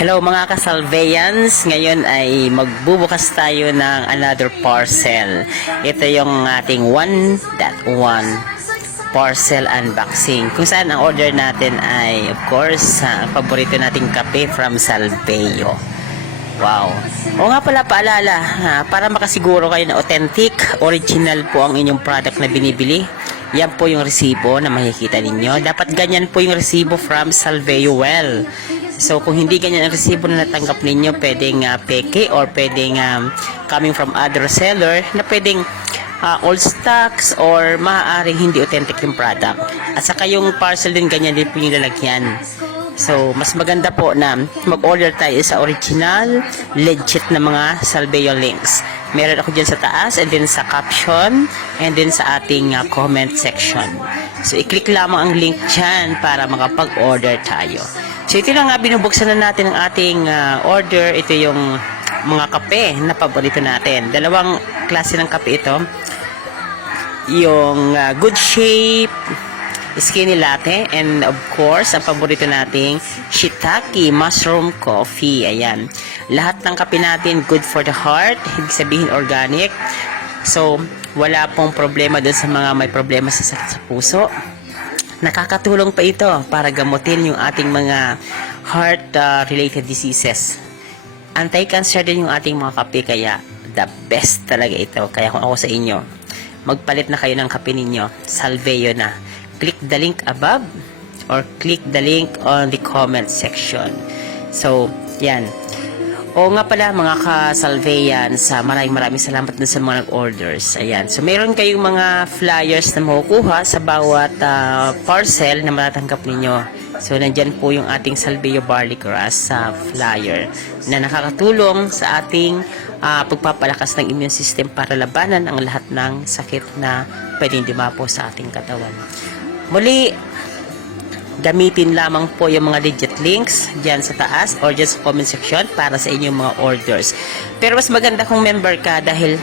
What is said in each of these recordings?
Hello mga kasalveyans, ngayon ay magbubukas tayo ng another parcel. Ito yung ating 1.1 parcel unboxing. Kung saan ang order natin ay of course ang paborito nating kape from Salveyo. Wow. O nga pala paalala, para makasiguro kayo na authentic, original po ang inyong product na binibili. Yan po yung resibo na makikita ninyo. Dapat ganyan po yung resibo from Salveyo Well. So, kung hindi ganyan ang resibo na natanggap ninyo, pwedeng peke or pwedeng coming from other seller na pwedeng old stocks or maaaring hindi authentic yung product. At saka yung parcel din, ganyan din po yung lalagyan. So, mas maganda po na mag-order tayo sa original, legit na mga Salveyo links. Meron ako dyan sa taas and then sa caption and then sa ating comment section. So, i-click lamang ang link dyan para makapag-order tayo. So, ito na nga, binubuksan na natin ang ating order. Ito yung mga kape na paborito natin. Dalawang klase ng kape ito. Yung Good Shape, Skinny Latte, and of course, ang paborito nating Shiitake Mushroom Coffee. Ayan. Lahat ng kape natin, good for the heart. Ibig sabihin, organic. So, wala pong problema dun sa mga may problema sa sakit sa puso. Nakakatulong pa ito para gamutin yung ating mga heart-related diseases. Anti-cancer din yung ating mga kape, kaya the best talaga ito. Kaya kung ako sa inyo, magpalit na kayo ng kape ninyo. Salveyo na. Click the link above or click the link on the comment section. So, yan. O nga pala mga ka-Salveyans, maraming salamat dun sa mga nag-orders. Ayan. So, meron kayong mga flyers na makukuha sa bawat parcel na matatanggap ninyo. So, nandyan po yung ating Salveyo Barley Grass flyer na nakakatulong sa ating pagpapalakas ng immune system para labanan ang lahat ng sakit na pwedeng dumapo sa ating katawan. Muli, gamitin lamang po yung mga legit links dyan sa taas or dyan sa comment section para sa inyong mga orders. Pero mas maganda kung member ka dahil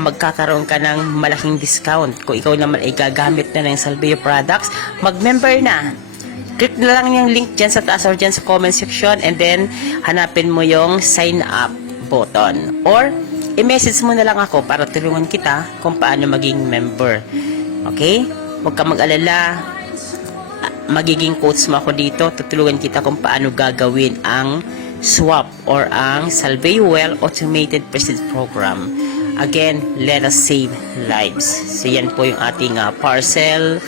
magkakaroon ka ng malaking discount. Kung ikaw naman ay gagamit na ng Salveyo products, mag-member na. Click na lang yung link dyan sa taas or dyan sa comment section and then hanapin mo yung sign up button. Or, i-message mo na lang ako para tulungan kita kung paano maging member. Okay? Huwag ka mag-alala. Magiging coach mo ako dito. Tutulungan kita kung paano gagawin ang swap or ang Salveyo Well Automated Presence Program. Again, let us save lives. So, yan po yung ating parcel.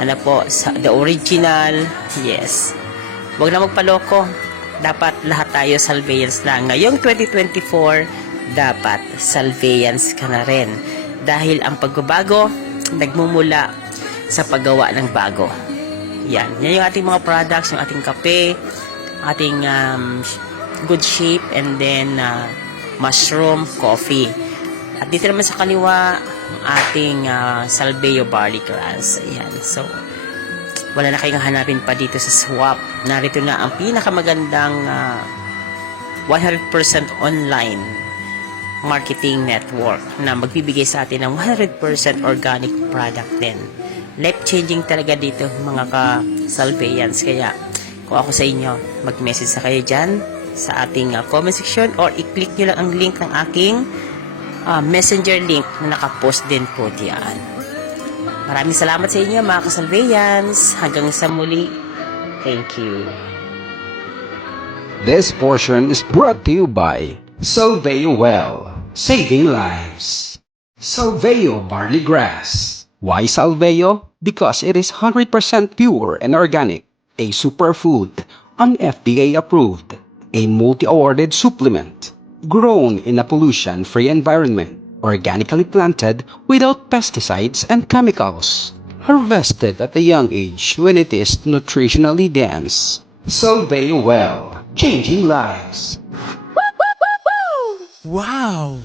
Ano po, the original. Yes. Huwag na magpaloko. Dapat lahat tayo Salveyans lang. Ngayong 2024, dapat Salveyans ka na rin. Dahil ang pagbabago, nagmumula sa paggawa ng bago. Yan yung ating mga products, yung ating kape, ating Good Shape, and then mushroom coffee. At dito naman sa kaliwa, ang ating Salveyo Barley Grass. Ayan. So, wala na kayong hanapin pa dito sa swap. Narito na ang pinakamagandang 100% online marketing network na magbibigay sa atin ng 100% organic product din. Life-changing talaga dito mga ka-Salveyans. Kaya kung ako sa inyo, mag-message sa kayo dyan sa ating comment section or i-click nyo lang ang link ng aking messenger link na nakapost din po diyan. Maraming salamat sa inyo mga ka-Salveyans. Hanggang sa muli. Thank you. This portion is brought to you by Salveyo Well, saving lives. Salveyo Barley Grass. Why Salveyo? Because it is 100% pure and organic, a superfood, an FDA approved, a multi-awarded supplement, grown in a pollution-free environment, organically planted without pesticides and chemicals, harvested at a young age when it is nutritionally dense. Salveyo Well, changing lives. Wow!